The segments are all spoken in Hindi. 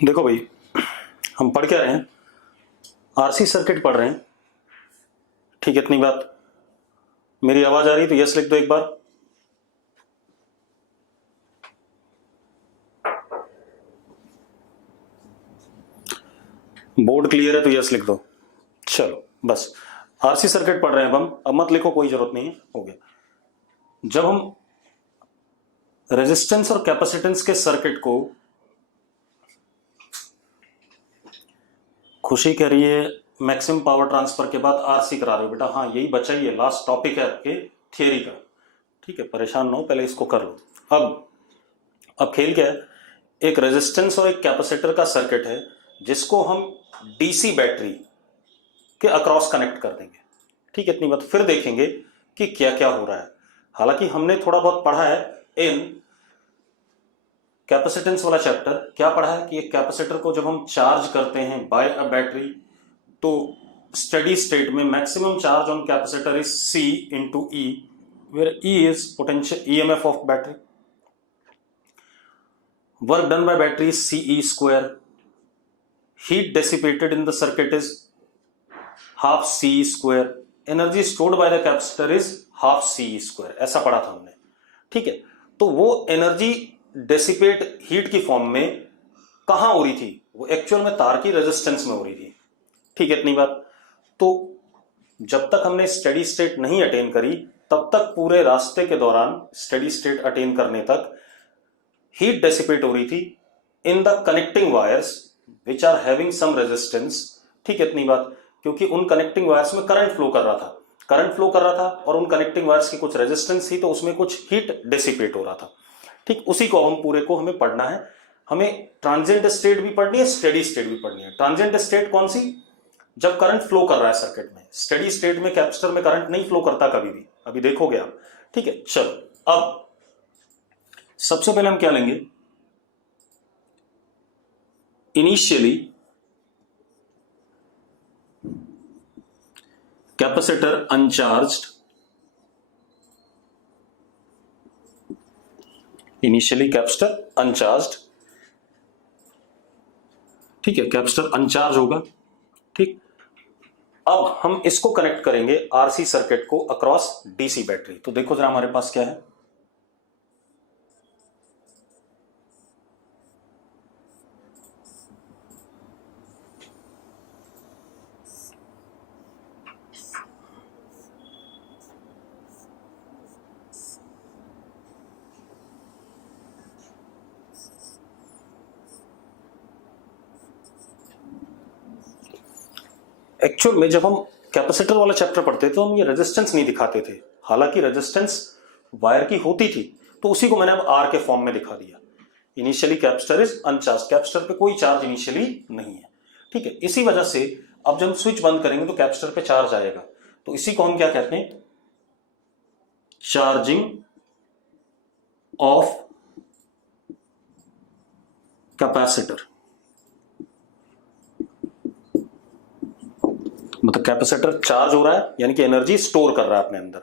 देखो भाई, हम पढ़ क्या रहे हैं? आरसी सर्किट पढ़ रहे हैं। ठीक है, इतनी बात। मेरी आवाज आ रही तो यस लिख दो एक बार। बोर्ड क्लियर है तो यस लिख दो। चलो बस, आरसी सर्किट पढ़ रहे हैं अब मत लिखो, कोई जरूरत नहीं है, हो गया। जब हम रेजिस्टेंस और कैपेसिटेंस के सर्किट को, खुशी कह रही है मैक्सिमम पावर ट्रांसफर के बाद आरसी करा रहे हो बेटा। हाँ, यही बचा ही है, लास्ट टॉपिक है आपके थियरी का। ठीक है, परेशान ना हो, पहले इसको कर लो। अब खेल क्या है? एक रेजिस्टेंस और एक कैपेसिटर का सर्किट है जिसको हम डीसी बैटरी के अक्रॉस कनेक्ट कर देंगे। ठीक है, इतनी बात। फिर देखेंगे कि क्या क्या हो रहा है। हालांकि हमने थोड़ा बहुत पढ़ा है इन कैपेसिटेंस वाला चैप्टर। क्या पढ़ा है कि एक कैपेसिटर को जब हम चार्ज करते हैं बाय अ बैटरी, तो स्टेडी स्टेट में maximum charge on capacitor is C into E, where E is potential EMF of battery. Work done by battery is CE square. Heat dissipated in the circuit is half CE square. Energy stored by the capacitor is half CE square. ऐसा पढ़ा था हमने। ठीक है, तो वो एनर्जी डेसिपेट हीट की फॉर्म में कहां हो रही थी? वो एक्चुअल में तार की रेजिस्टेंस में हो रही थी। ठीक है, इतनी बात। तो जब तक हमने स्टेडी स्टेट नहीं अटेन करी, तब तक पूरे रास्ते के दौरान स्टेडी स्टेट अटेन करने तक हीट डेसिपेट हो रही थी in the connecting wires which are having some resistance. ठीक है, इतनी बात। क्योंकि उन कनेक्टिंग वायर्स में करंट फ्लो कर रहा था और उन कनेक्टिंग वायर्स की कुछ रेजिस्टेंस थी, तो उसमें कुछ हीट डेसिपेट हो रहा था। ठीक, उसी को हम पूरे को हमें पढ़ना है। हमें ट्रांजिएंट स्टेट भी पढ़नी है, स्टेडी स्टेट भी पढ़नी है। ट्रांजिएंट स्टेट कौन सी? जब करंट फ्लो कर रहा है सर्किट में। स्टेडी स्टेट में कैपेसिटर में करंट नहीं फ्लो करता कभी भी, अभी देखोगे आप। ठीक है, चलो अब सबसे पहले हम क्या लेंगे? Initially capacitor uncharged, initially capacitor uncharged. ठीक है, कैपेसिटर अनचार्ज होगा। ठीक, अब हम इसको कनेक्ट करेंगे आरसी सर्किट को अक्रॉस डीसी बैटरी। तो देखो जरा हमारे पास क्या है। एक्चुअल में जब हम कैपेसिटर वाला चैप्टर पढ़ते थे तो हम ये रेजिस्टेंस नहीं दिखाते थे। हालांकि रेजिस्टेंस वायर की होती थी, तो उसी को मैंने अब आर के फॉर्म में दिखा दिया। इनिशियली कैपेसिटर इज अनचार्ज, कैपेसिटर पे कोई चार्ज इनिशियली नहीं है। ठीक है, इसी वजह से अब जब हम स्विच बंद करेंगे तो कैपेसिटर पे चार्ज आएगा। तो इसी को हम क्या कहते हैं? Charging of capacitor. मतलब कैपेसिटर चार्ज हो रहा है, यानी कि एनर्जी स्टोर कर रहा है अपने अंदर।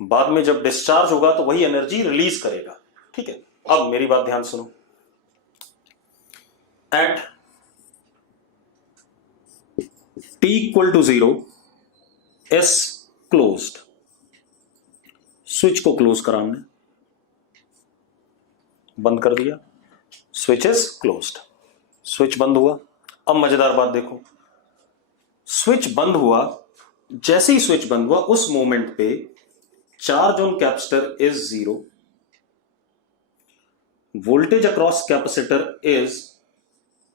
बाद में जब डिस्चार्ज होगा तो वही एनर्जी रिलीज करेगा। ठीक है, अब मेरी बात ध्यान सुनो। At t equal to 0 S closed, switch को क्लोज करा हमने, बंद कर दिया, स्विच इज क्लोज्ड। स्विच बंद हुआ। अब मजेदार बात देखो, स्विच बंद हुआ, जैसे ही स्विच बंद हुआ उस मोमेंट पे charge on capacitor is 0, voltage across capacitor is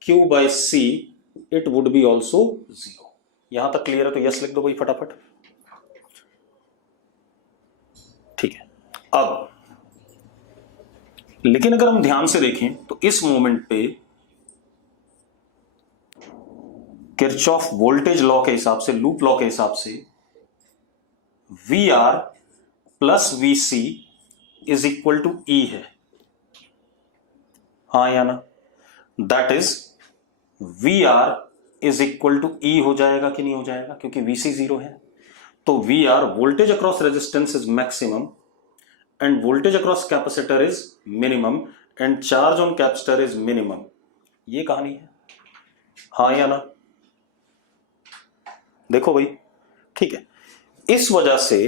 Q by C, it would be also 0। यहां तक क्लियर है तो यस लिख दो भाई फटाफट। ठीक है, अब लेकिन अगर हम ध्यान से देखें तो इस मोमेंट पे किरचॉफ वोल्टेज लॉ के हिसाब से, लूप लॉ के हिसाब से, VR plus VC is equal to E है। हाँ या ना? That is VR is equal to E हो जाएगा कि नहीं हो जाएगा? क्योंकि VC 0 है। तो VR voltage across resistance is maximum end voltage across capacitor is minimum and charge on capacitor is minimum. ये कहानी है, हाँ या ना? देखो भाई, ठीक है, इस वजह से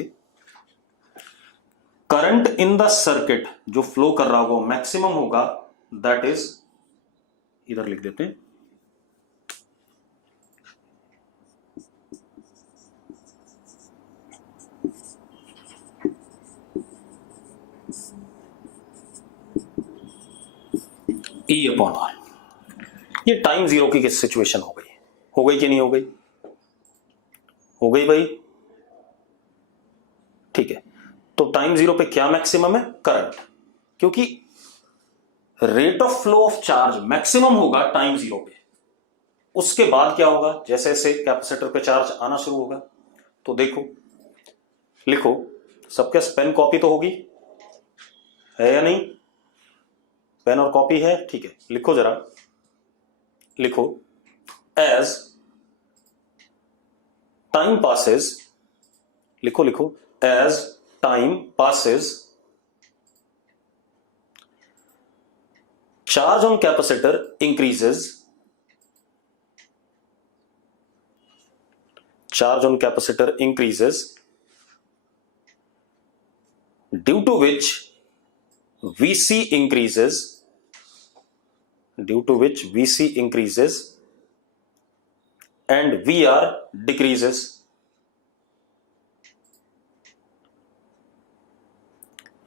करंट इन द सर्किट जो फ्लो कर रहा होगा मैक्सिमम होगा, दैट इज, इधर लिख देते हैं, E अपॉन आर। ये टाइम जीरो की सिचुएशन हो गई कि नहीं हो गई? हो गई भाई, ठीक है। तो टाइम जीरो पे क्या मैक्सिमम है? करंट, क्योंकि rate of flow of charge maximum होगा टाइम जीरो पे। उसके बाद क्या होगा? जैसे जैसे कैपेसिटर पे चार्ज आना शुरू होगा, तो देखो, लिखो, सबके पेन कॉपी तो होगी, है या नहीं? पेन और कॉपी है, ठीक है, लिखो जरा, लिखो, एज टाइम पासेस, लिखो लिखो, as time passes charge on capacitor increases, charge on capacitor increases, due to which VC increases, due to which VC increases and VR decreases.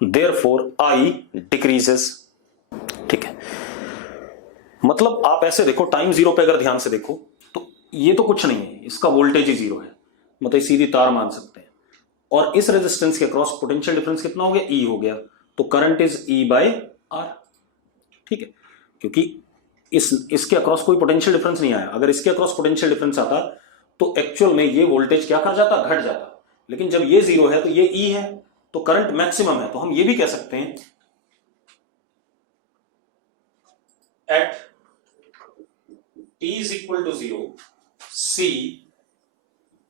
Therefore I decreases. ठीक है, मतलब आप ऐसे देखो, टाइम जीरो पे अगर ध्यान से देखो तो ये तो कुछ नहीं है, इसका वोल्टेज ही जीरो है, मतलब सीधी तार मान सकते हैं, और इस रेजिस्टेंस के अक्रॉस पोटेंशियल डिफरेंस कितना हो गया? E हो गया, तो current is E bye R। ठीक है, क्योंकि इसके अक्रॉस कोई पोटेंशियल डिफरेंस नहीं आया, अगर इसके अक्रॉस पोटेंशियल डिफरेंस आता तो एक्चुअल में ये वोल्टेज क्या कर जाता? घट जाता, लेकिन जब ये जीरो है तो ये E है, तो करंट मैक्सिमम है, तो हम ये भी कह सकते हैं at T is equal to 0, C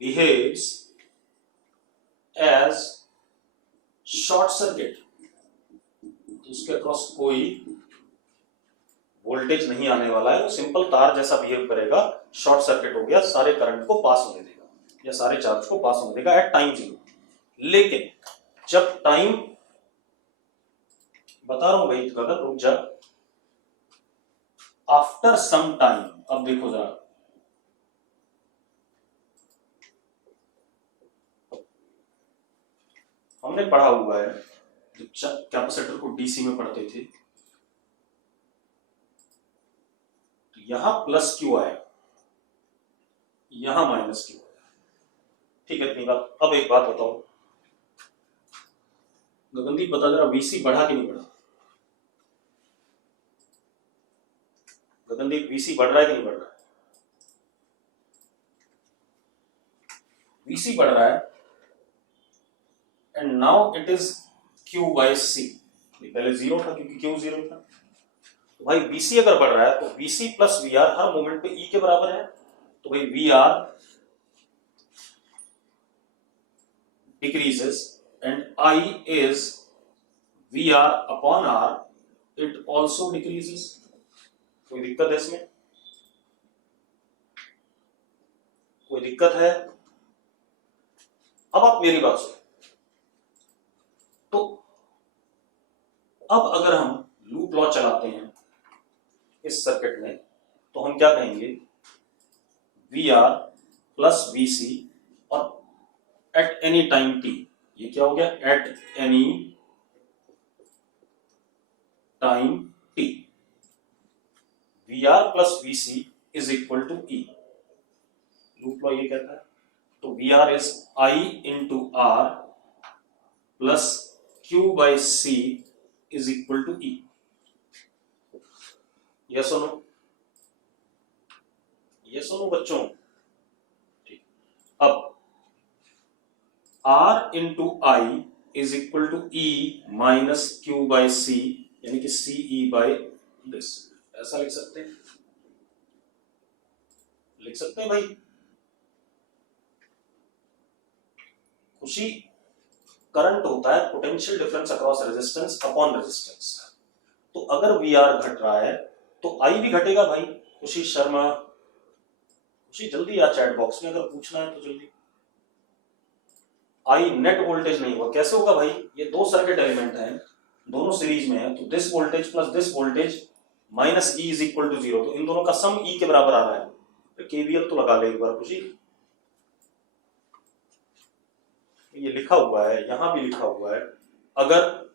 behaves as short circuit, तो उसके अक्रॉस कोई वोल्टेज नहीं आने वाला है, वो सिंपल तार जैसा बिहेव करेगा, शॉर्ट सर्किट हो गया, सारे करंट को पास होने देगा या सारे चार्ज को पास होने देगा एट टाइम जीरो। लेकिन जब टाइम, बता रहा हूं भाई, गगन रुक जा, आफ्टर सम टाइम, अब देखो जरा, हमने पढ़ा हुआ है जब कैपेसिटर को डीसी में पढ़ते थे, तो यहां प्लस क्यू आया, यहां माइनस क्यू आया, ठीक है, इतनी बात। अब एक बात बताओ गगनदीप, बता जरा, वीसी बढ़ा कि नहीं बढ़ा? गगनदीप, वीसी बढ़ रहा है कि नहीं बढ़ रहा है? वीसी बढ़ रहा है, and now it is Q by C। पहले जीरो था क्योंकि Q जीरो था, तो भाई VC अगर बढ़ रहा है तो VC प्लस VR हर मोमेंट पे E के बराबर है, तो भाई VR decreases and I is VR upon R, it also decreases. कोई दिक्कत है इसमें? कोई दिक्कत है? अब आप मेरी बात सुनो, तो अब अगर हम लूप लॉ चलाते हैं इस सर्किट में, तो हम क्या कहेंगे? VR प्लस VC और एट एनी टाइम t, ये क्या हो गया? At any time t, VR plus VC is equal to E। Loop law ये कहता है, तो VR is I into R plus Q by C is equal to E। Yes और नो? यस और नो बच्चों? ठीक, अब R into I is equal to E minus Q by C, यानी कि CE बाय दिस, ऐसा लिख सकते हैं? लिख सकते हैं भाई? खुशी, करंट होता है potential difference across resistance upon resistance, तो अगर VR घट रहा है तो आई भी घटेगा भाई। खुशी शर्मा, खुशी जल्दी आ चैट बॉक्स में, अगर पूछना है तो जल्दी। आई नेट वोल्टेज नहीं हुआ, कैसे होगा भाई? ये दो सर्किट एलिमेंट हैं, दोनों सीरीज में है, तो this voltage plus this voltage minus E is equal to 0, तो इन दोनों का सम ई के बराबर आ रहा है। तो केवीएल तो लगा ले एक बार खुशी। ये लिखा हुआ है, यहां भी लिखा हुआ है, अगर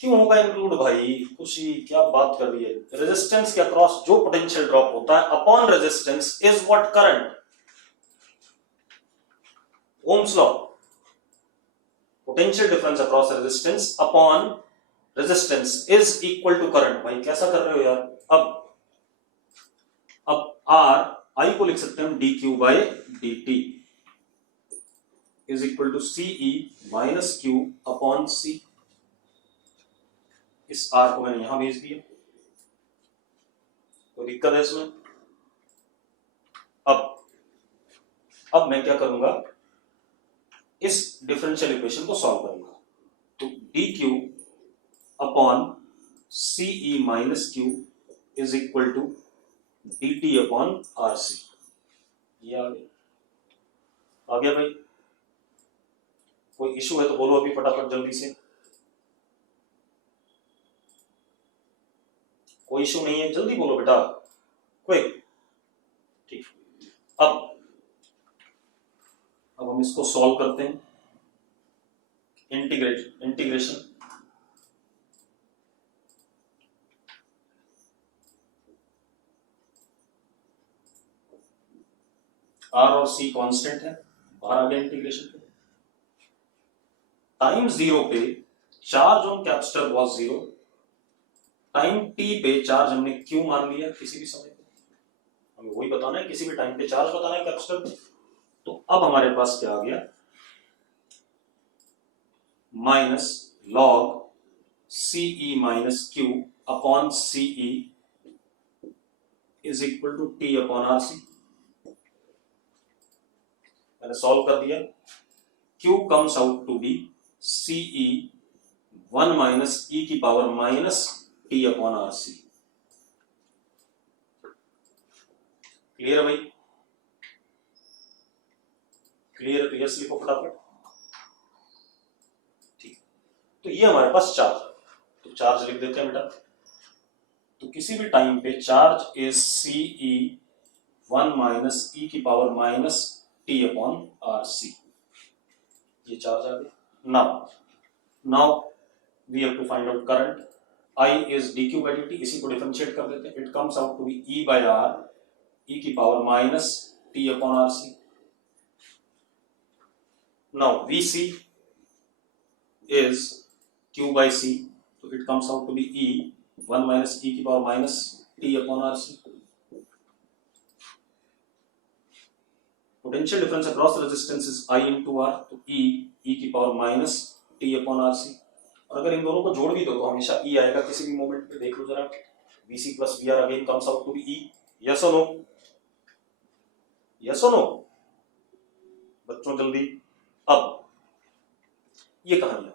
क्यों होगा इंक्लूड भाई? खुशी क्या बात कर रही है? रेजिस्टेंस के अक्रॉस जो पोटेंशियल ड्रॉप होता है upon resistance is what? Current. Ohm's law, potential difference across resistance upon resistance is equal to current. भाई कैसा कर रहे हो यार? अब आर, आई को लिख सकते हैं D Q by D T is equal to CE minus Q upon C. इस आर को मैंने यहां भेज दिया, कोई दिक्कत है इसमें? अब मैं क्या करूंगा, इस डिफरेंशियल इक्वेशन को सॉल्व करूंगा। तो D Q upon CE minus Q is equal to D T upon R C. ये आ गया भाई? कोई इशू है तो बोलो अभी फटाफट जल्दी से। कोई इशू नहीं है, जल्दी बोलो बेटा, क्विक। ठीक, अब हम इसको सॉल्व करते हैं। इंटीग्रेशन आर और सी कांस्टेंट है, बाहर आ गया इंटीग्रेशन पे। टाइम 0 पे charge on capacitor was 0, time T पे चार्ज हमने क्यू मान लिया किसी भी समय पे, हमें वही बताना है, किसी भी टाइम पे चार्ज बताना है कैपेसिटर पे। तो अब हमारे पास क्या आ गया, minus log CE minus Q upon CE is equal to T upon R C. मैंने सॉल्व कर दिया, Q comes out to be CE 1 minus e की power minus t upon R C. Clear है भाई? क्लियर है तो यस लिखो फटाफट। ठीक, तो ये हमारे पास चार्ज है, तो चार्ज लिख देते हैं बेटा। तो किसी भी टाइम पे charge is CE 1 minus e की power minus t upon R C. ये चार्ज आ गया। Now we have to find out current. I is dq by dt, इसी को डिफरेंशिएट कर देते हैं। It comes out to be e by r, e की power minus t upon R C. Now vc is q by c, so it comes out to be e 1 minus e की power minus t upon R C. Potential difference across resistance is I into r, तो e की power minus t upon R C. और अगर इन दोनों को जोड़ भी दो तो हमेशा e आएगा किसी भी मोमेंट पे, देख लो जरा। vc plus V R again comes out to be e। Yes और नो? यस और नो बच्चों जल्दी। अब ये कहानी,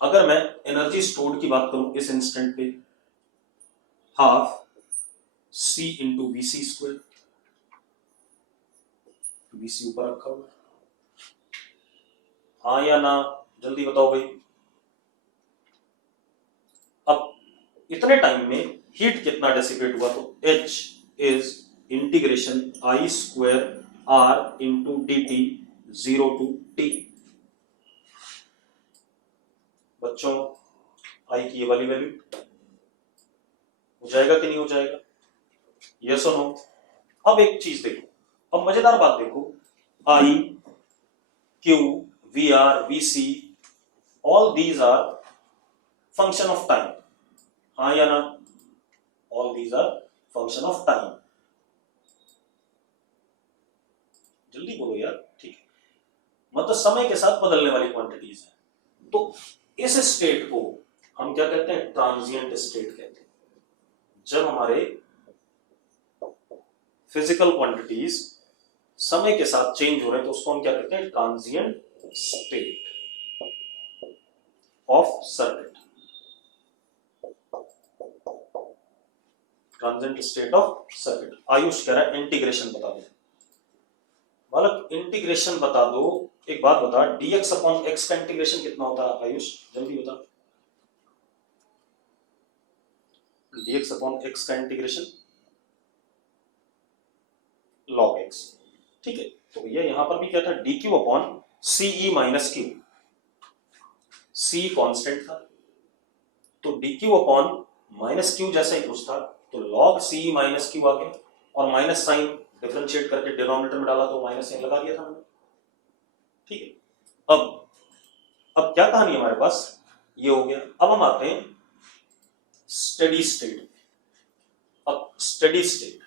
अगर मैं एनर्जी स्टोर्ड की बात करूं इस इंस्टेंट पे, half c into V C square, VC ऊपर रखा हुआ, हाँ या ना जल्दी बताओ भाई। अब इतने टाइम में हीट कितना डेसिपेट हुआ, तो H is integration I square R into D T 0 to T. बच्चों आई की ये वाली वैल्यू हो जाएगा कि नहीं हो जाएगा? यस और नो? अब एक चीज देखो, अब मजेदार बात देखो, I Q V R V C all these are function of time, हाँ या ना? All these are function of time. जल्दी बोलो यार। ठीक है, मतलब समय के साथ बदलने वाली क्वांटिटीज है। तो इस स्टेट को हम क्या कहते हैं? ट्रांजिएंट स्टेट कहते हैं। जब हमारे फिजिकल क्वांटिटीज समय के साथ चेंज हो रहे हैं तो उसको हम क्या कहते हैं? Transient state of circuit. Transient state of circuit. Ayush कह रहा है इंटीग्रेशन बता दो। बालक इंटीग्रेशन बता दो। एक बात बता, dx अपॉन x का इंटीग्रेशन कितना होता है आयुष, जल्दी बता। dx अपॉन x का इंटीग्रेशन log x, ठीक है। तो भैया यहां पर भी क्या था, dq upon ce minus q, c constant था, तो dq अपॉन माइनस q जैसा ही कुछ था, तो log ce माइनस q आ गया, और माइनस साइन डिफरेंशिएट करके डिनोमिनेटर में डाला तो माइनस साइन लगा दिया था हमने, ठीक है। अब क्या कहानी हमारे पास, ये हो गया। अब हम आते हैं स्टेडी स्टेट। अब स्टेडी स्टेट,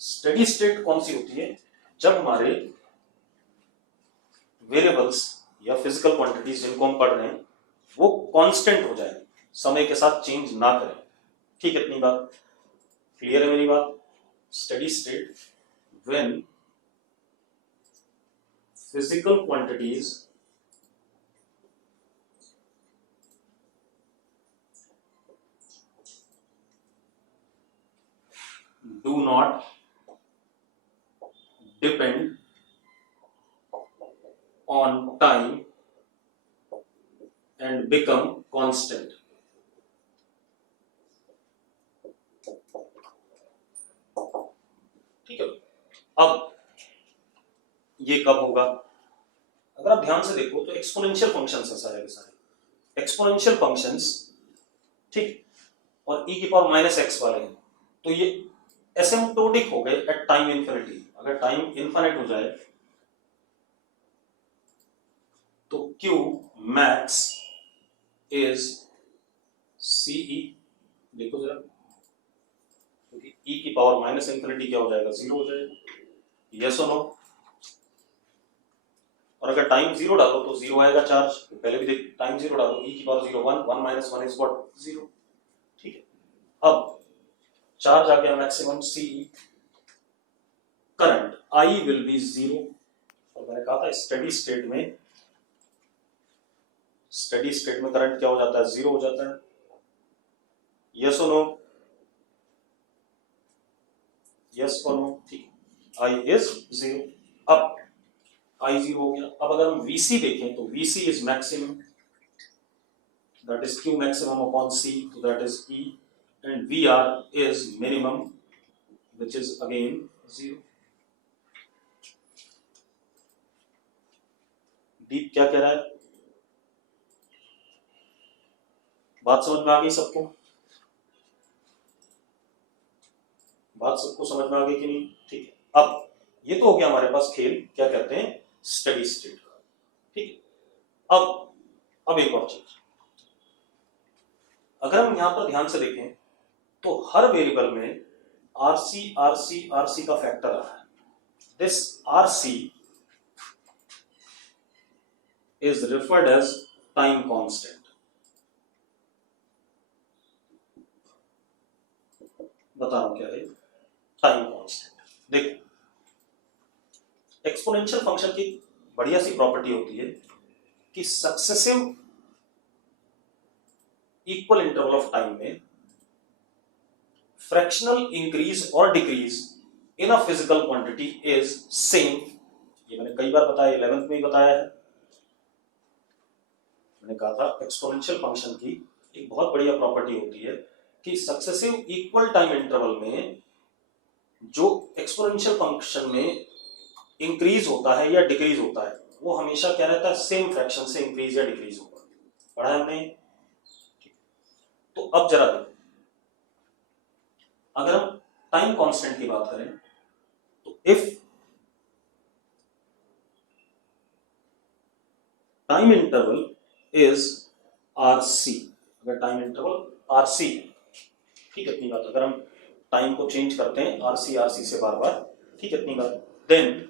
स्टेडी स्टेट कौन सी होती है, जब हमारे वेरिएबल्स या फिजिकल क्वांटिटीज जिनको हम पढ़ रहे हैं वो कांस्टेंट हो जाए, समय के साथ चेंज ना करें, ठीक है। इतनी बात क्लियर है मेरी बात। Steady state when physical quantities do not depend on time and become constant। ठीक है। अब ये कब होगा, अगर आप ध्यान से देखो तो एक्सपोनेंशियल फंक्शंस है सारे के सारे, एक्सपोनेंशियल फंक्शंस, ठीक, और e की पावर माइनस एक्स वाले हैं, तो ये एसिम्प्टोटिक हो गए एट टाइम इन्फिनिटी। अगर टाइम इन्फिनिट हो जाए तो q मैक्स इज ce, देखो जरा, क्योंकि e की पावर माइनस इन्फिनिटी क्या हो जाएगा, जीरो हो जाएगा, यस और नो। और अगर टाइम जीरो डालो तो जीरो आएगा चार्ज, पहले भी देख, टाइम जीरो डालो e की power zero, one, one minus one is what, zero, ठीक है। अब चार्ज आ गया maximum ce, current I will be zero, और मैंने कहा था स्टेडी स्टेट में, स्टेडी स्टेट में करंट क्या हो जाता है, जीरो हो जाता है, यस और नो, यस और नो, ठीक, I इज जीरो। अब I जीरो हो गया। अब अगर हम VC देखें तो VC is maximum, that is Q maximum upon C, तो that is E, and VR is minimum which is again zero. Deep क्या कह रहा है, बात समझ में आ गई सबको, बात सबको समझ में आ गई कि नहीं, ठीक है। अब ये तो हो गया हमारे पास खेल, क्या कहते हैं, स्टेडी स्टेट का, ठीक है। अब एक और चीज, अगर हम यहां पर ध्यान से देखें तो हर वेरिएबल में आरसी आरसी आरसी का फैक्टर आ रहा है। This RC is referred as time constant. बता रहा हूं क्या है टाइम कांस्टेंट। देखो, एक्सपोनेंशियल फंक्शन की बढ़िया सी प्रॉपर्टी होती है कि successive equal interval of time में फ्रैक्शनल इंक्रीज और decrease in a physical quantity is same. ये मैंने कई बार बताया, 11th में ही बताया है, मैंने कहा था एक्सपोनेंशियल फंक्शन की एक बहुत बढ़िया प्रॉपर्टी होती है कि सक्सेसिव इक्वल टाइम इंटरवल में जो एक्सपोनेंशियल फंक्शन में इंक्रीज होता है या डिक्रीज होता है वो हमेशा क्या रहता है, सेम फ्रैक्शन से इंक्रीज या डिक्रीज होगा। पढ़ा है हमने। तो अब जरा देखो, अगर हम टाइम कांस्टेंट की बात करें तो if time interval is RC, अगर टाइम इंटरवल RC, ठीक है, इतनी बात, अगर हम टाइम को चेंज करते हैं RC से बार बार, ठीक है, इतनी बात, देन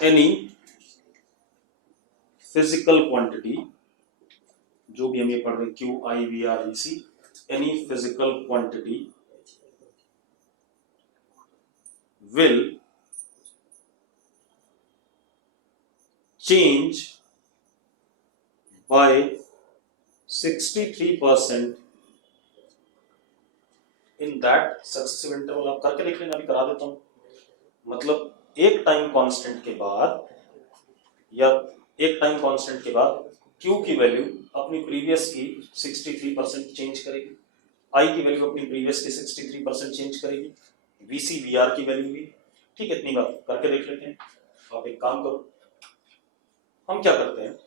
एनी फिजिकल क्वांटिटी, जो भी हम ये पढ़ रहे हैं Q I V R E C, any physical quantity will change by 63% in that successive interval. आप करके देख लेना, अभी करा देता हूं। मतलब एक टाइम कांस्टेंट के बाद या एक टाइम कांस्टेंट के बाद Q की वैल्यू अपनी प्रीवियस की 63% चेंज करेगी, I की वैल्यू अपनी प्रीवियस की 63% चेंज करेगी, VC VR की वैल्यू भी। ठीक है, इतनी बात करके देख लेते हैं। आप एक काम करो, हम क्या करते हैं,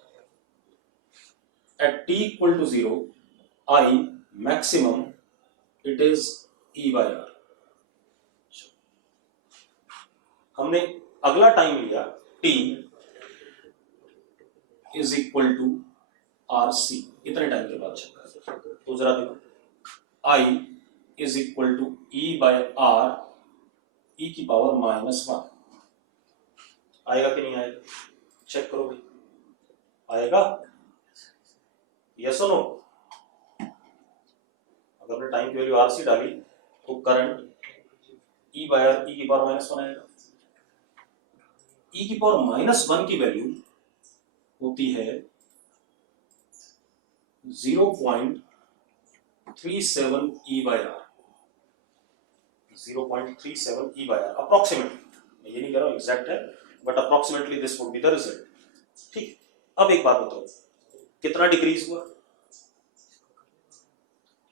at t equal to 0 I maximum it is E by R। हमने अगला टाइम लिया t is equal to RC, इतने टाइम के बाद चल। तो जरा देखो, I is equal to E by R e की पावर -1। आएगा कि नहीं आएगा, चेक करो भाई, आएगा? यस और नो? अगर हमने टाइम की वैल्यू RC डाली तो current E by R e की पावर -1 आएगा। e की पावर -1 की वैल्यू होती है 0.37 E by R, 0.37 E by R approximately. मैं ये नहीं कह रहा हूं एग्जैक्ट है, but approximately this would be the result. ठीक, अब एक बात बताओ, कितना डिक्रीज हुआ?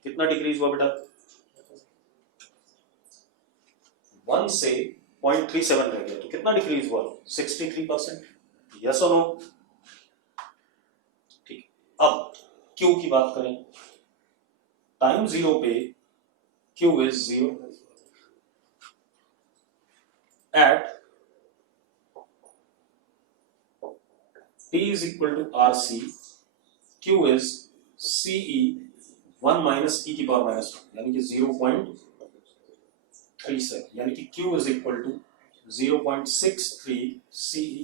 कितना डिक्रीज हुआ बेटा? 1 से 0.37 रह गया, तो कितना डिक्रीज हुआ? 63%। यस और नो? ठीक, अब Q की बात करें, टाइम 0 पे Q is 0, at T is equal to RC, Q is CE 1 minus e की पावर -1, यानी कि 0.37, यानी कि Q is equal to 0.63 CE।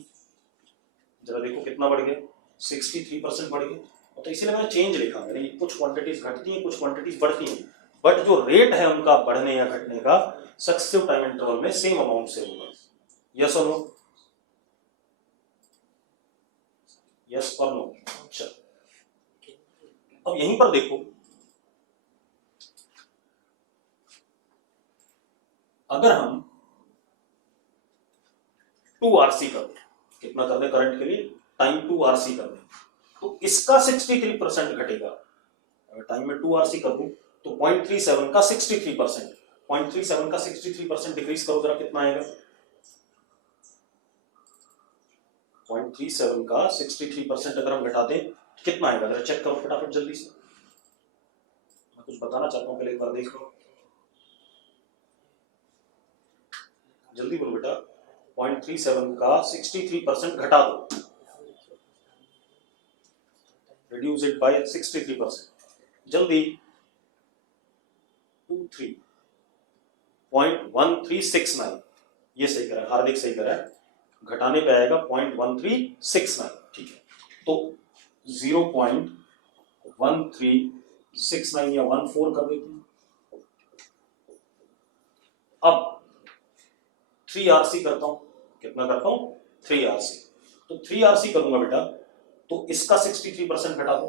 जरा देखो कितना बढ़ गया, 63% बढ़ गया। तो इसीलिए मैंने चेंज लिखा, मैंने कुछ क्वांटिटीज घटती हैं, कुछ क्वांटिटीज बढ़ती हैं, बट जो रेट है उनका बढ़ने या घटने का सक्सेसिव टाइम इंटरवल में सेम अमाउंट से होगा। यस और नो? यस और नो? चलो अब यहीं पर देखो, अगर हम 2RC कर दें, कितना कर दें करंट के लिए, टाइम 2RC कर दें, तो इसका 63% घटेगा। अगर टाइम में 2RC कर दूं तो 0.37 का 63%, 0.37 का 63% डिक्रीज करो, जरा कितना आएगा? 0.37 का 63% अगर हम घटा दें कितना आएगा, जरा चेक करो फटाफट जल्दी से। मैं कुछ बताना चाहता हूं, पहले एक बार देख लो, जल्दी बोलो बेटा। 0.37 का 63% घटा दो, reduce it by 63%, जल्दी। 0.1369, ये सही करा, हार्दिक सही करा है, घटाने पे आएगा 0.1369। ठीक है, तो 0.1369 या 14 कर देते हैं। अब 3RC करता हूं, कितना करता हूं? 3RC। तो 3RC करूंगा बेटा, तो इसका 63% घटा दो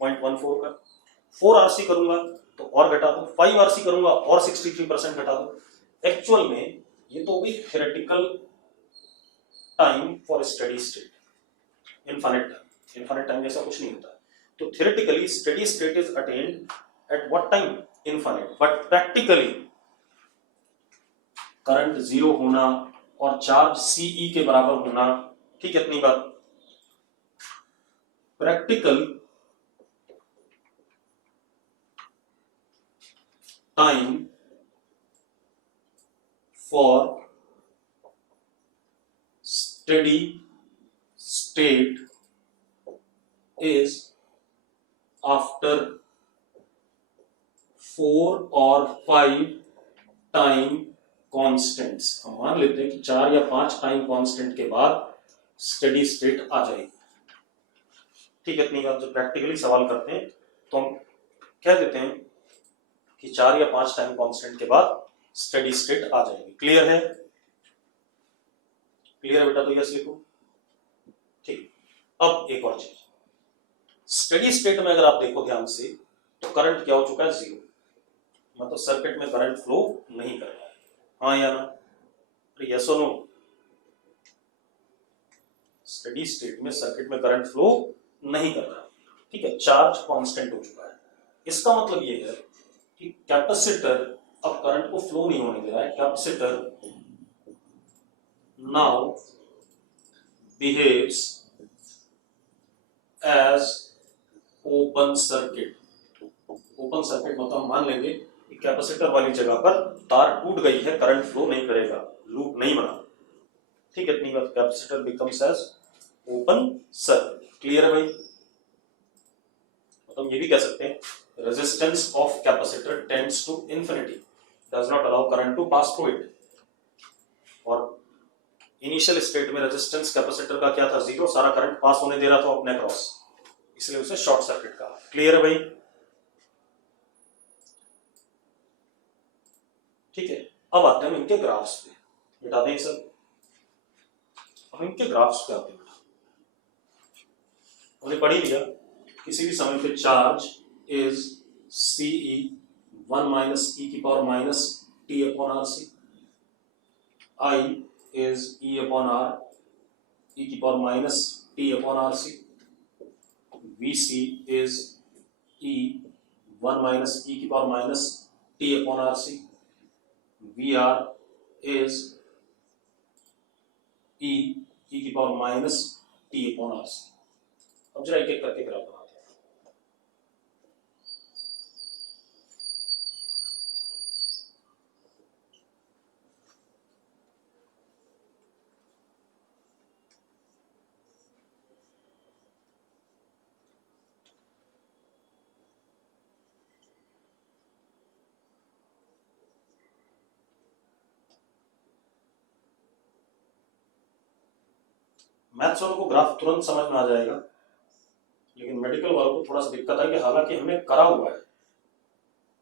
0.14 का। 4RC करूंगा तो और घटा दो, 5RC करूंगा और 63% घटा दो। एक्चुअल में ये तो भी theoretical time for steady state, infinite time जैसा कुछ नहीं होता। तो theoretically steady state is attend at what time? Infinite. But practically current 0 होना और चार्ज CE के बराबर होना, ठीक है, इतनी बात। Practical time for steady state is after 4 और 5 टाइम कॉन्स्टेंट्स। हम मान लेते हैं कि 4 या 5 टाइम कॉन्स्टेंट के बाद स्टेडी स्टेट आ जाएगी। ठीक है, इतनी बात। जो प्रैक्टिकली सवाल करते हैं तो हम कह देते हैं कि 4 या 5 टाइम कॉन्स्टेंट के बाद स्टेडी स्टेट आ जाएगी। क्लियर है? क्लियर है बेटा? तो यस लिखो। ठीक, अब एक और चीज, स्टेडी स्टेट में अगर आप देखो ध्यान से तो करंट क्या हो चुका है? जीरो, मतलब सर्किट में करंट फ्लो नहीं कर रहा है। हाँ या ना? यस और नो? स्टेडी स्टेट में सर्किट में करंट फ्लो नहीं कर रहा, ठीक है, चार्ज कांस्टेंट हो चुका है। इसका मतलब ये है कि कैपेसिटर अब करंट को फ्लो नहीं होने दे रहा है। Capacitor now behaves as open circuit. Open circuit मतलब हम मान लेंगे कि कैपेसिटर वाली जगह पर तार टूट गई है, करंट फ्लो नहीं करेगा, लूप नहीं बना, ठीक है, इतनी बात। Capacitor becomes as open circuit. Clear है भाई? मतलब ये भी कह सकते हैं resistance of capacitor tends to infinity, does not allow current to pass through it. और इनिशियल स्टेट में रेजिस्टेंस कैपेसिटर का क्या था? जीरो, सारा करंट पास होने दे रहा था अपने क्रॉस, इसलिए उसे शॉर्ट सर्किट कहा। क्लियर है भाई? ठीक है, अब आते हैं इनके ग्राफ्स पे। मिटा दें सर, अब इनके ग्राफ्स पे आते हैं। हमने पढ़ ही लिया, किसी भी समय पे charge is CE 1 minus E की power minus T upon R C, I is E upon R E की power minus T upon R C, VC is E 1 minus E की power minus T upon R C, V R is E की power minus T upon R C. अब जरा एक एक करके ग्राफ बनाते हैं। मैथ्स वालों को ग्राफ तुरंत समझ में आ जाएगा, लेकिन मेडिकल वालों को थोड़ा सा दिक्कत है कि हालांकि हमने करा हुआ है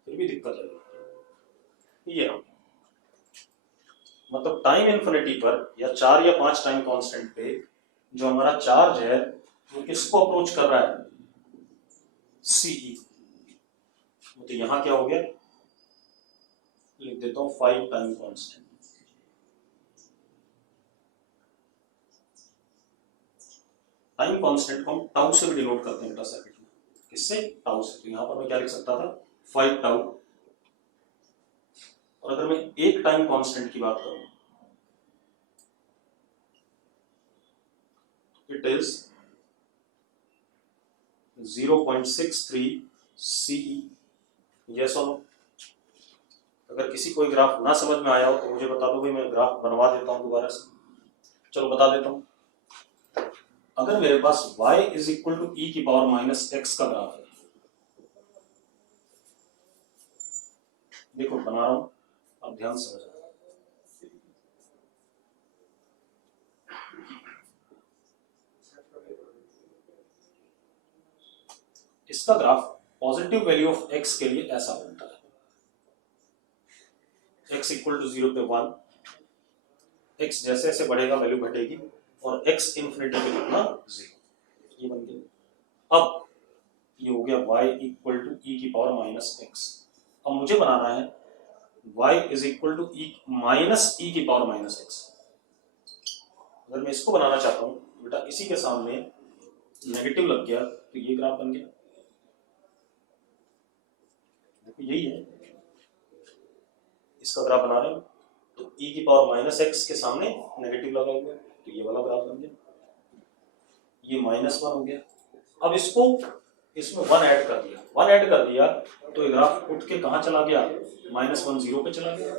फिर भी दिक्कत है। ये मतलब टाइम इन्फिनिटी पर या 4 या 5 टाइम कांस्टेंट पे जो हमारा चार्ज है वो किसको अप्रोच कर रहा है? सीई। तो यहां क्या हो गया, लिख देता हूं 5 टाइम कांस्टेंट। टाइम कांस्टेंट को हम टाउ से भी डिनोट करते हैं बेटा सर्किट में। किससे? टाउ से। तो यहां पर मैं क्या लिख सकता था? 5 टाउ। और अगर मैं एक टाइम कांस्टेंट की बात करूं, इट इज 0.63 सीई। यस और नो? अगर किसी कोई ग्राफ ना समझ में आया हो तो मुझे बता दो भाई, मैं ग्राफ बनवा देता हूं दोबारा से। चलो बता देता हूं। अगर मेरे पास y इज इक्वल टू ई की पावर माइनस एक्स का ग्राफ है, देखो बना रहा हूं, अब ध्यान से समझना। इसका graph positive value of x के लिए ऐसा बनता है, x इक्वल टू 0 पे 1, x जैसे जैसे बढ़ेगा वैल्यू घटेगी और x इंफिनिटी पे कितना? 0। ये बन गया। अब ये हो गया y इक्वल टू ई की पावर माइनस एक्स। अब मुझे बनाना है y is equal to E minus E की पावर माइनस एक्स। अगर मैं इसको बनाना चाहता हूं बेटा, इसी के सामने नेगेटिव लग गया तो ये ग्राफ बन गया। देखो यही है, इसका ग्राफ बना रहे हैं तो e की पावर माइनस एक्स के सामने नेगेटिव लगा हुआ है तो ये वाला ग्राफ बन गया। ये -1 हो गया। अब इसको इसमें 1 ऐड कर दिया, 1 ऐड कर दिया तो ये ग्राफ उठ के कहां चला गया? -1 0 पे चला गया।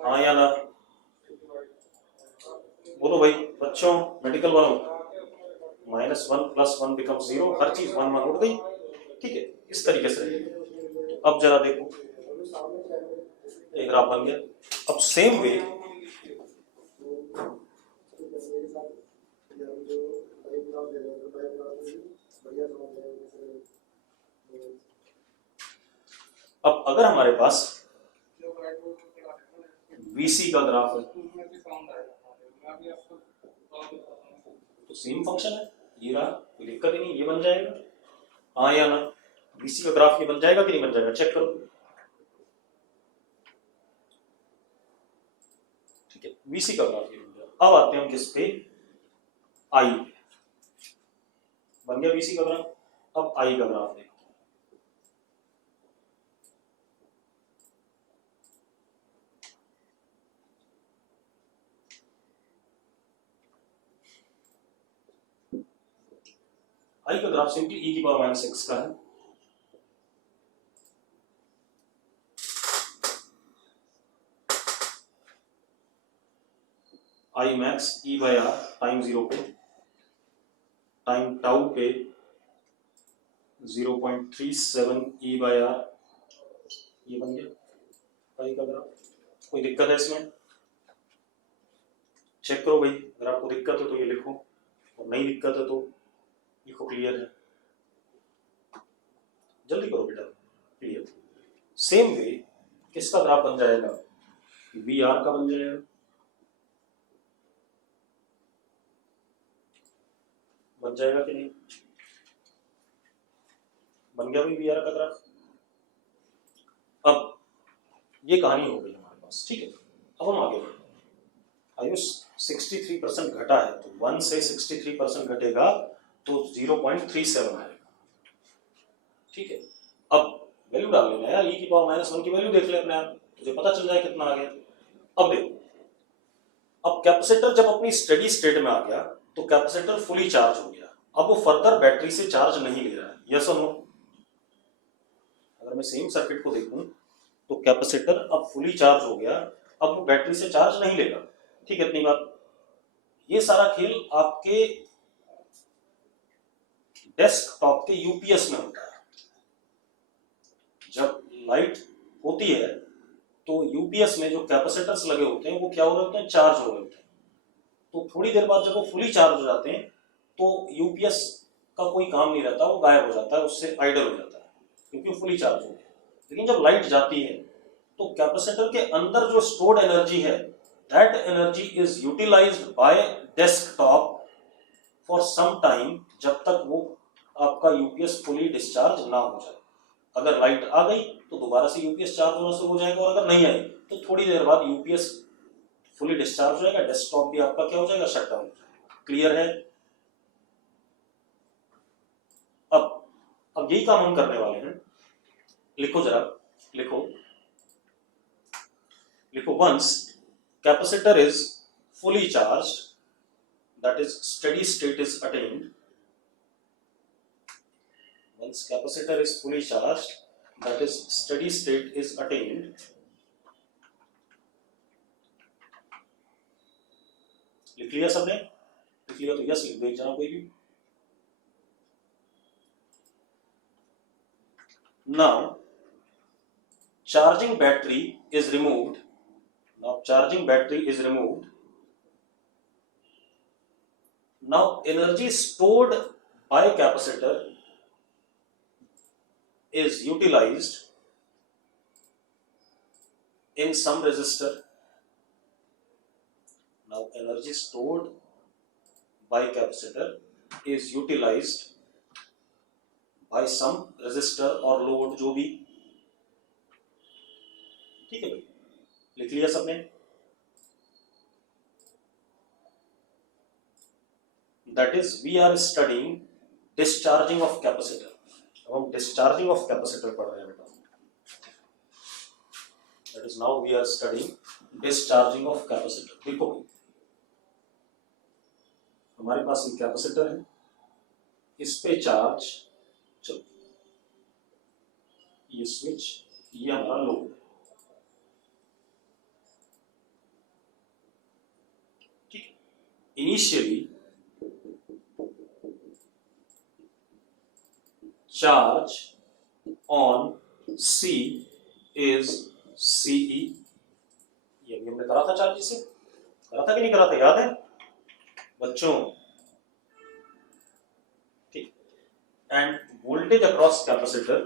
हाँ या ना? बोलो भाई बच्चों, मेडिकल वालों। -1 + 1 बिकम 0, हर चीज 1 1 उठ गई। ठीक है, इस तरीके से रहेगी। अब जरा देखो, एक ग्राफ बन गया। अब सेम वे अब अगर हमारे पास VC का ग्राफ है तो सेम फंक्शन है, ये रहा, कोई दिक्कत ही नहीं, ये बन जाएगा, हाँ या ना। VC का ग्राफ ये बन जाएगा कि नहीं बन जाएगा, चेक करो। ठीक है, VC का ग्राफ ये बन जाएगा। अब आते हैं हम किस पे, I पे। बन गया VC का ग्राफ, अब I का ग्राफ देखते हैं। I का ग्राफ सिंपली e की पावर -x का है। I max E by R time 0 पे, टाइम टाउ पे 0.37 E by R, ये बन गया I का ग्राफ। कोई दिक्कत है इसमें, चेक करो भाई, अगर आपको दिक्कत है तो ये लिखो, और नहीं दिक्कत है तो लिखो क्लियर है। जल्दी करो बेटा, क्लियर। सेम वे किसका ग्राफ बन जाएगा, VR का बन जाएगा। बन जाएगा कि नहीं, बन गया भाई VR का ग्राफ। अब ये कहानी हो गई हमारे पास, ठीक है। अब हम आगे बढ़ते हैं। आयुष 63% घटा है, तो 1 से 63% घटेगा तो 0.37 आएगा, ठीक है। अब वैल्यू डाल लेना यार, e की पावर -1 की वैल्यू देख ले अपने आप, तुझे पता चल जाए कितना आ गया। अब देखो, अब कैपेसिटर जब अपनी स्टेडी स्टेट में आ गया तो कैपेसिटर फुली चार्ज हो गया, अब वो फर्दर बैटरी से चार्ज नहीं ले रहा है, यस और नो। अगर मैं सेम सर्किट को देखूं तो कैपेसिटर अब फुली चार्ज हो गया, अब वो बैटरी से चार्ज नहीं लेगा, ठीक है, इतनी बात। ये सारा खेल आपके डेस्कटॉप के यूपीएस में होता है। जब लाइट होती है तो यूपीएस में जो कैपेसिटर्स लगे होते हैं वो क्या हो रहे होते हैं, चार्ज हो रहे होते हैं। तो थोड़ी देर बाद जब वो फुली चार्ज हो जाते हैं तो यूपीएस का कोई काम नहीं रहता, वो गायब हो जाता है, उससे आइडल हो जाता है, क्योंकि फुली चार्ज हो गया। लेकिन जब लाइट जाती है तो कैपेसिटर के अंदर जो स्टोर्ड एनर्जी है, that energy is utilised by desktop for some time, जब तक वो आपका यूपीएस फुली डिस्चार्ज ना हो जाए। अगर लाइट आ गई तो दोबारा से यूपीएस चार्ज होना शुरू हो जाएगा, और अगर नहीं आई तो थोड़ी देर बाद यूपीएस फुली डिस्चार्ज हो जाएगा, डेस्कटॉप भी आपका क्या हो जाएगा, शट डाउन हो जाएगा। क्लियर है। अब यही काम हम करने वाले हैं। लिखो जरा, लिखो लिखो, once capacitor is fully charge, that is steady state is attained, once capacitor is fully charged, that is steady state is attained, लिख लिया सबने, लिख लिया तो यस लिख दो एक जना कोई भी। now charging battery is removed, now charging battery is removed, now energy stored by capacitor is utilized in some resistor, now energy stored by capacitor is utilized by some resistor or load, जो भी, ठीक है भाई, लिख लिया सबने। That is we are studying discharging of capacitor, अब हम discharging of capacitor पढ़ रहे हैं बेटा। That is now we are studying discharging of capacitor। देखो हमारे पास ये कैपेसिटर है, इस पे चार्ज, चलो ये स्विच, ये हमारा लोड है, ठीक है। Initially charge on C is CE, ये भी हमने करा था, चार्ज से करा था कि नहीं करा था, याद है बच्चों, ठीक। End voltage across capacitor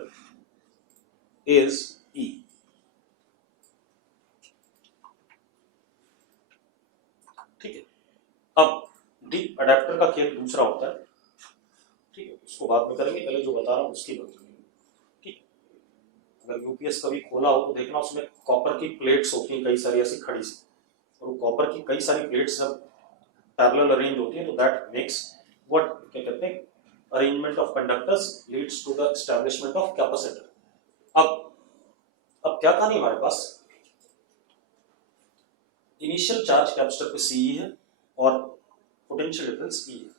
is अब डीप अडेप्टर का खेल दूसरा होता है, ठीक है, उसको बाद में करेंगे, पहले जो बता रहा हूँ उसकी बात करेंगे, ठीक है। अगर यूपीएस कभी खोला हो तो देखना उसमें कॉपर की प्लेट्स होती हैं कई सारी ऐसी खड़ी सी, और वो कॉपर की कई सारी प्लेट्स जब पैरेलल अरेंज होती है तो दैट मेक्स व्हाट, क्या कहते हैं, arrangement of conductors leads to the establishment of capacitor. अब क्या कहानी हमारे पास, इनिशियल चार्ज कैपेसिटर पे सी है और पोटेंशियल डिफरेंस ई है।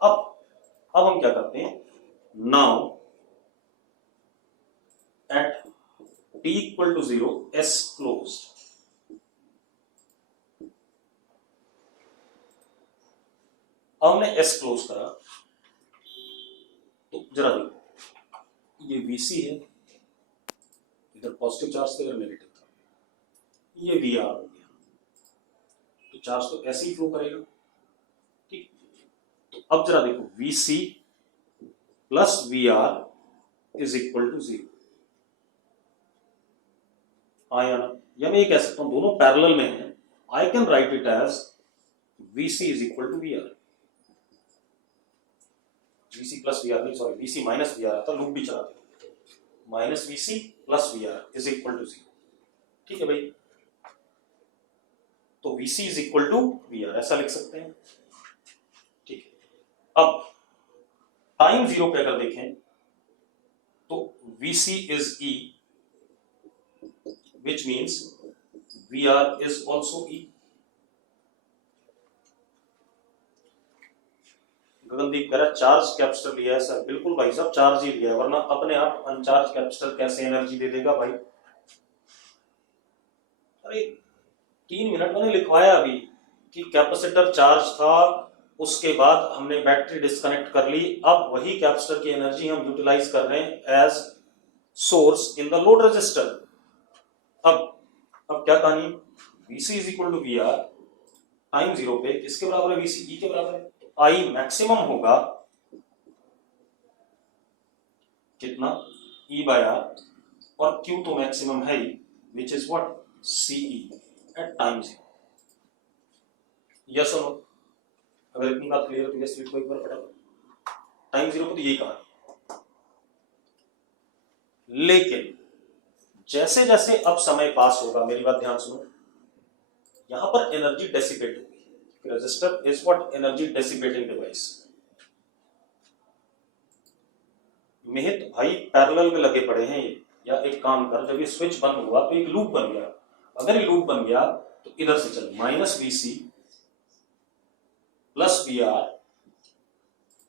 अब हम क्या करते हैं, now at t equal to 0 S closed, अब हमने S क्लोज करा तो जरा देखो ये Vc है, इधर पॉजिटिव चार्ज था इधर नेगेटिव था, ये Vr हो गया, तो चार्ज तो ऐसे ही फ्लो करेगा, ठीक। तो अब जरा देखो Vc plus Vr is equal to 0, आया ना, या मैं ये कह सकता हूं दोनों पैरेलल में है, I can write it as Vc is equal to Vr, Vc plus Vr नहीं, सॉरी Vc माइनस Vr आता, लूप भी चलाते, minus Vc plus Vr is equal to 0, ठीक है भाई। तो Vc is equal to Vr ऐसा लिख सकते हैं, ठीक है। अब टाइम 0 पे अगर देखें तो Vc is E, which means Vr is also E। Gagandeep कह रहा चार्ज कैपेसिटर लिया है सर, बिल्कुल भाई साहब चार्ज ही लिया है, वरना अपने आप अनचार्ज कैपेसिटर कैसे एनर्जी दे देगा भाई। अरे 3 मिनट मैंने लिखवाया अभी कि कैपेसिटर चार्ज था, उसके बाद हमने बैटरी डिस्कनेक्ट कर ली, अब वही कैपेसिटर की एनर्जी हम यूटिलाइज कर रहे हैं as source in the load resistor. अब क्या कहानी, Vc is equal to Vr, time 0 पे किसके बराबर है, Vc E के बराबर है, तो I मैक्सिमम होगा कितना, E बाय R, और Q तो मैक्सिमम है ही, which is what, CE at time 0। Yes और नो, अगर इतनी बात क्लियर है तो यस लिखो एक बार फटाफट, टाइम 0 पे तो यही कहा। लेकिन जैसे जैसे अब समय पास होगा, मेरी बात ध्यान सुनो, यहां पर एनर्जी डेसिपेट होगी, resistor is what, energy dissipating device. Mihit भाई पैरेलल में लगे पड़े हैं ये, या एक काम कर, जब ये स्विच बंद हुआ तो एक लूप बन गया, अगर ये लूप बन गया तो इधर से चल minus Vc plus Vr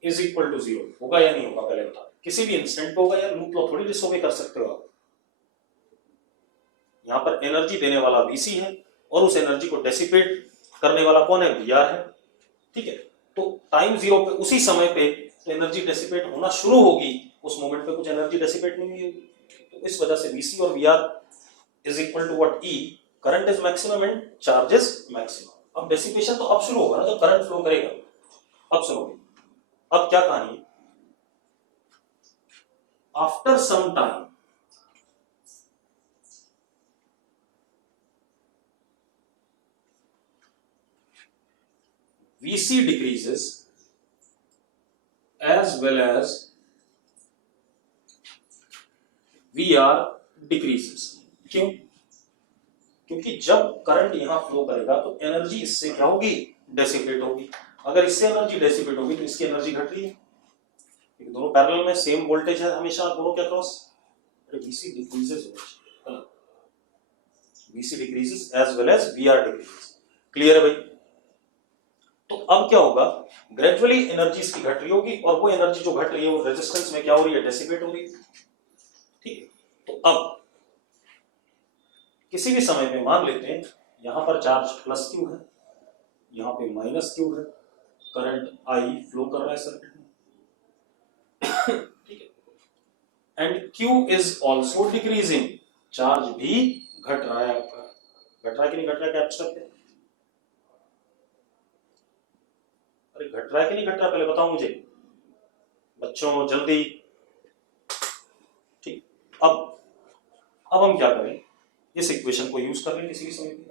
is equal to 0 होगा या नहीं होगा, पहले बता, किसी भी इंस्टेंट होगा या लूप लो थोड़ी डिसओबे कर सकते हो आप। यहां पर एनर्जी देने वाला Vc है और उस एनर्जी को डेसिपेट करने वाला कौन है, Vr है, ठीक है। तो टाइम 0 पे उसी समय पे तो एनर्जी डेसिपेट होना शुरू होगी, उस मोमेंट पे कुछ एनर्जी डेसिपेट नहीं हुई होगी, तो इस वजह से Vc और Vr is equal to what, E, current is maximum and charge is maximum. अब डेसिपेशन तो अब शुरू होगा ना जब करंट फ्लो करेगा, अब सुनोगे, अब क्या कहानी, after some time Vc decreases as well as Vr decreases। क्यों, क्योंकि जब करंट यहां फ्लो करेगा तो एनर्जी इससे क्या होगी, डेसिपेट होगी, अगर इससे एनर्जी डेसिपेट होगी तो इसकी एनर्जी घट रही है, दोनों पैरेलल में सेम वोल्टेज है हमेशा दोनों के across, Vc decreases, Vc decreases as well as Vr decreases। Clear है भाई। तो अब क्या होगा, ग्रेजुअली एनर्जी इसकी घट रही होगी और वो एनर्जी जो घट रही है वो रेजिस्टेंस में क्या हो रही है, डेसिपेट हो रही है, ठीक है। तो अब किसी भी समय पे मान लेते हैं यहां पर चार्ज प्लस Q है, यहां पे माइनस Q है, करंट I फ्लो कर रहा है सर्किट में, ठीक है, and Q is also decreasing, charge भी घट रहा है आपका, घट रहा है कि नहीं घट रहा है कैपेसिटर पे, अरे घट रहा है कि नहीं घट रहा है पहले बताओ मुझे बच्चों जल्दी, ठीक। अब हम क्या करें, इस इक्वेशन को यूज कर रहे हैं किसी भी समय पे,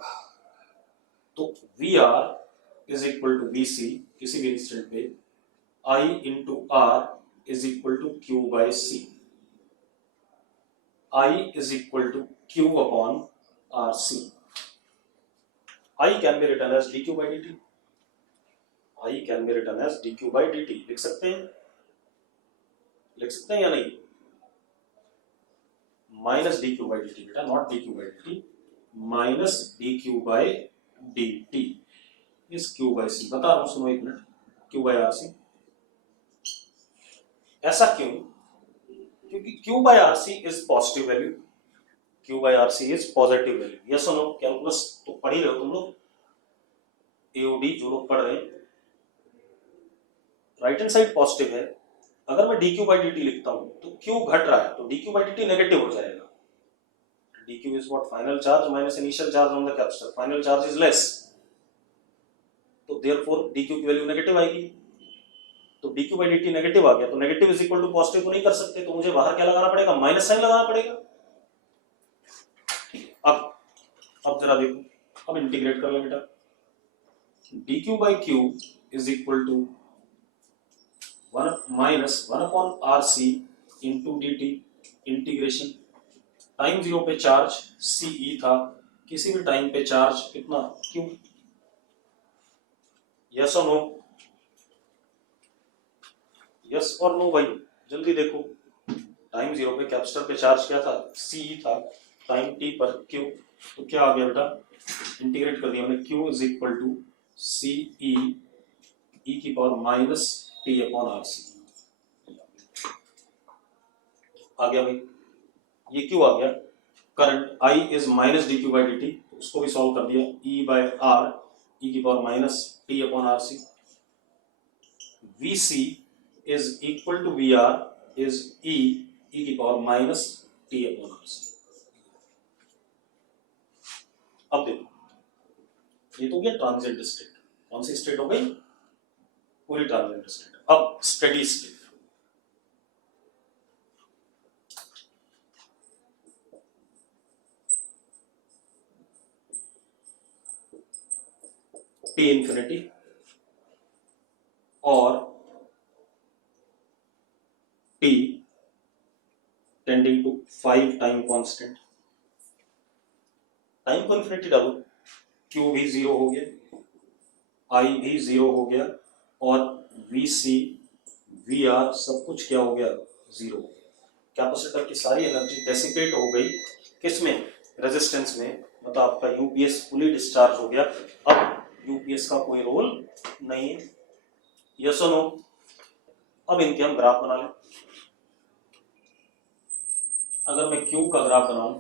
तो Vr is equal to V C, किसी भी इंस्टेंट पे I into R is equal to Q by C. I is equal to Q upon R C. I can be written as D Q by D T. I can be written as D Q by D T. लिख सकते हैं, लिख सकते हैं या नहीं? Minus D Q by D T बेटा, not D Q by D T, minus D Q by D T is Q by C. बता रहा हूं, सुनो एक minute, Q by R C. ऐसा क्यों? क्योंकि Q by R C is positive value, Q by R C is positive value. Yes और नो? कैलकुलस तो पढ़ ही रहे हो तुम लोग, एओडी जो लोग पढ़ रहे हैं। राइट हैंड साइड पॉजिटिव है, अगर मैं D Q by D T लिखता हूं तो क्यू घट रहा है तो D Q by D T negative हो जाएगा। D Q is what? Final charge minus initial charge on the capacitor. Final charge is less, तो देयरफॉर डी क्यू की वैल्यू नेगेटिव आएगी। तो D Q by D T negative आ गया, तो negative is equal to positive को नहीं कर सकते, तो मुझे बाहर क्या लगाना पड़ेगा? माइनस साइन लगाना पड़ेगा। अब जरा देखो, अब इंटीग्रेट कर लो बेटा। D Q by q is equal to 1 minus 1 upon R C into D t. Integration time 0 पे चार्ज सीई था, किसी भी टाइम पे चार्ज कितना? क्यू। यस और नो? यस और नो भाई, जल्दी देखो। टाइम 0 पे कैपेसिटर पे चार्ज क्या था? सीई था। टाइम टी पर क्यू, तो क्या आ गया बेटा? इंटीग्रेट कर दिया हमने, Q is equal to CE E की power minus T upon R C. आ गया भाई, ये क्यों आ गया? Current I is minus D Q by D T, उसको भी सॉल्व कर दिया, ई बाय आर ई की power minus T upon R C. V C is equal to V R is E E की power minus T upon R C. अब देखो, ये तो गया ट्रांजिएंट स्टेट। कौन सी स्टेट हो गई? पूरी ट्रांजिएंट स्टेट। अब स्टेडी स्टेट। टी इंफिनिटी और t tending to 5 time constant. Time को इंफिनिटी डालो, क्यू भी 0 हो गया, आई भी 0 हो गया, और वी सी वी आर सब कुछ क्या हो गया? 0 हो गया। कैपेसिटर की सारी एनर्जी डेसिपेट हो गई, किसमें? रेजिस्टेंस में। मतलब आपका यूपीएस फुली डिस्चार्ज हो गया। अब यूपीएस का कोई रोल नहीं है। यस और नो? अब इनके हम ग्राफ बना लें। अगर मैं क्यू का ग्राफ बनाऊं,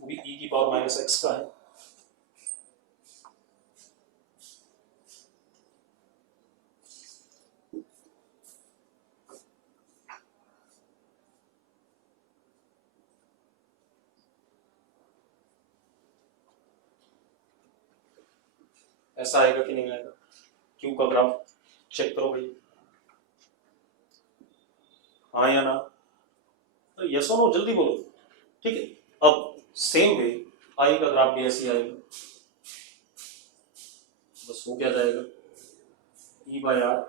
वो भी ई की पावर माइनस एक्स का है। ऐसा आएगा कि नहीं आएगा? क्यू का ग्राफ चेक करो भाई, हाँ या ना? तो यस और नो जल्दी बोलो, ठीक है। अब सेम वे आई का ग्राफ भी ऐसे आएगा, बस वो क्या जाएगा? E by R,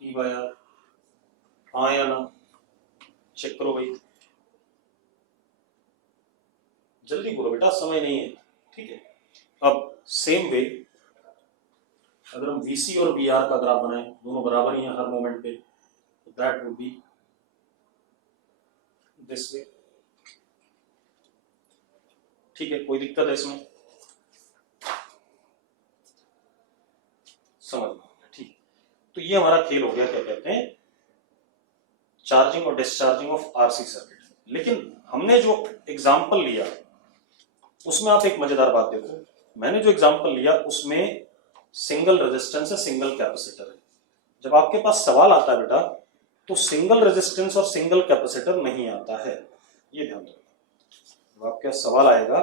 E by R, हाँ या ना? चेक करो भाई, जल्दी बोलो बेटा, समय नहीं है, ठीक है। अब सेम वे अगर हम VC और VR का ग्राफ बनाएं, दोनों बराबर ही हैं हर मोमेंट पे, तो that would be this way, ठीक है। कोई दिक्कत है इसमें? समझ में, ठीक। तो ये हमारा खेल हो गया, क्या कहते हैं, चार्जिंग और डिस्चार्जिंग ऑफ RC सर्किट। लेकिन हमने जो एग्जाम्पल लिया उसमें आप एक मजेदार बात देखो, मैंने जो एग्जाम्पल लिया उसमें सिंगल रेजिस्टेंस है, सिंगल कैपेसिटर है। जब आपके पास सवाल आता है बेटा, तो सिंगल रेजिस्टेंस और सिंगल कैपेसिटर नहीं आता है, ये ध्यान रखो। जब आपके सवाल आएगा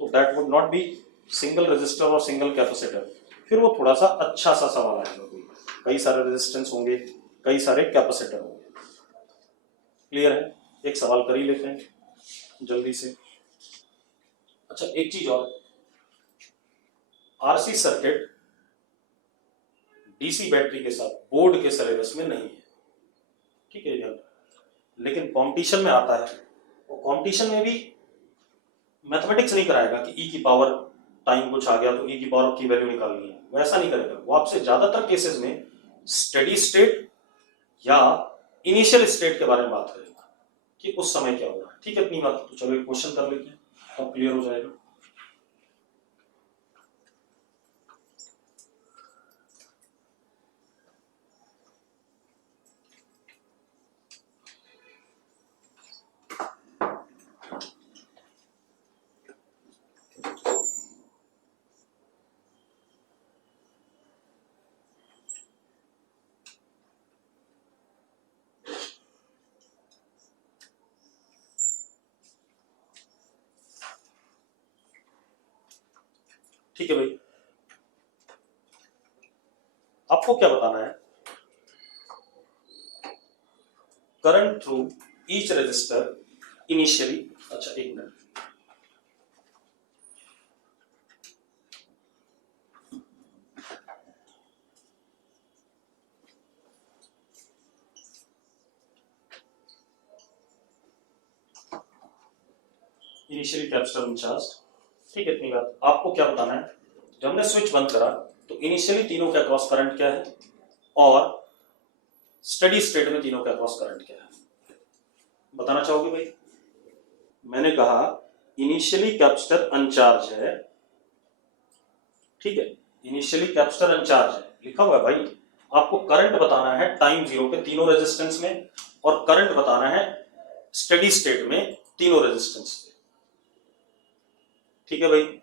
तो that would not be single resistor और सिंगल कैपेसिटर, फिर वो थोड़ा सा अच्छा सा सवाल आएगा, कोई कई सारे रेजिस्टेंस होंगे, कई सारे कैपेसिटर होंगे। क्लियर है? एक सवाल कर ही लेते हैं जल्दी से। अच्छा एक चीज और, आरसी सर्किट डीसी बैटरी के साथ बोर्ड के सिलेबस में नहीं है, ठीक है ध्यान, लेकिन कंपटीशन में आता है, और कंपटीशन में भी मैथमेटिक्स नहीं कराएगा कि ई की पावर टाइम कुछ आ गया तो ई की पावर की वैल्यू निकालनी है, वैसा नहीं करेगा वो। आपसे ज्यादातर केसेस में स्टेडी स्टेट या इनिशियल स्टेट के बारे में बात करेगा कि उस समय क्या होगा, ठीक है। इतनी बात, तो चलो एक क्वेश्चन कर लेते हैं, तो क्लियर हो जाएगा। ठीक है भाई, आपको क्या बताना है, current through each resistor initially, अच्छा एक मिनट, इनिशियली कैपेसिटर इंचार्ज, ठीक है। इतनी बात, आपको क्या बताना है, जब हमने स्विच बंद करा तो इनिशियली तीनों का क्रॉस करंट क्या है, और स्टेडी स्टेट में तीनों का क्रॉस करंट क्या है, बताना चाहोगे भाई। मैंने कहा इनिशियली कैपेसिटर अनचार्ज है, ठीक है, इनिशियली कैपेसिटर अनचार्ज है, लिखा हुआ है भाई। आपको करंट बताना है टाइम जीरो पे तीनों रेजिस्टेंस में, और करंट बताना है स्टेडी स्टेट में तीनों रेजिस्टेंस पे, ठीक है भाई।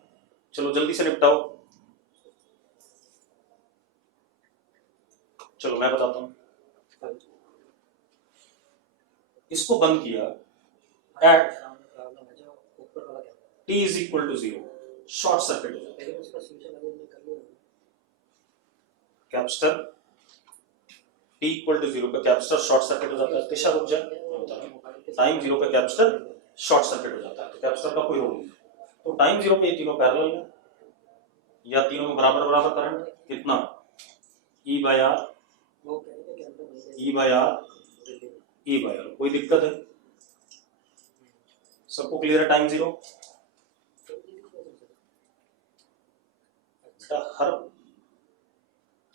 चलो जल्दी से निपटाओ, चलो मैं बताता हूं। इसको बंद किया at t is equal to 0, short circuit हो जाता है कैपेसिटर, t इक्वल टू 0 पे कैपेसिटर शॉर्ट सर्किट हो जाता है। दिशा रुक जाए, टाइम 0 पे कैपेसिटर शॉर्ट सर्किट हो जाता है, तो कैपेसिटर का कोई रोल नहीं। तो टाइम 0 पे ये तीनों पैरेलल है, या तीनों में बराबर बराबर करंट कितना, E by R, E by R, E by R, कोई दिक्कत है, सबको क्लियर है टाइम 0। हर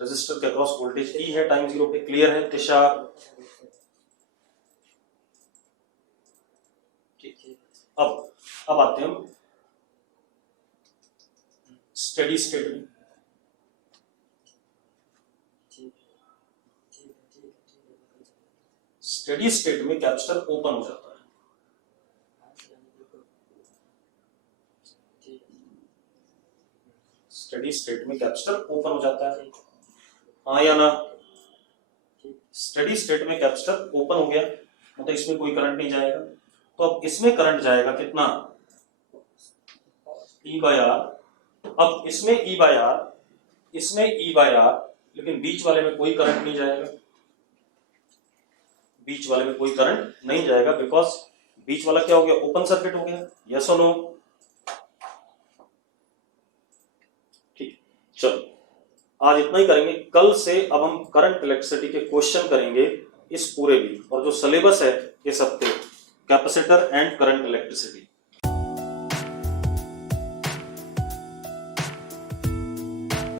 रेजिस्टर के अक्रॉस वोल्टेज E है टाइम 0 पे, क्लियर है दिशा। अब आते हैं हम स्टेडी स्टेट में। स्टेडी स्टेट में कैपेसिटर ओपन हो जाता है, स्टेडी स्टेट में कैपेसिटर ओपन हो जाता है, हाँ या ना। स्टेडी स्टेट में कैपेसिटर ओपन हो गया, मतलब इसमें कोई करंट नहीं जाएगा, तो अब इसमें करंट जाएगा कितना, E बाय आर। अब इसमें E बाय आर, इसमें E बाय आर, लेकिन बीच वाले में कोई करंट नहीं जाएगा, बीच वाले में कोई करंट नहीं जाएगा, बिकॉज बीच वाला क्या हो गया, ओपन सर्किट हो गया, यस और नो। ठीक, चलो आज इतना ही करेंगे, कल से अब हम करंट इलेक्ट्रिसिटी के क्वेश्चन करेंगे इस पूरे भी, और जो सिलेबस है इस हफ्ते कैपेसिटर एंड करंट इलेक्ट्रिसिटी।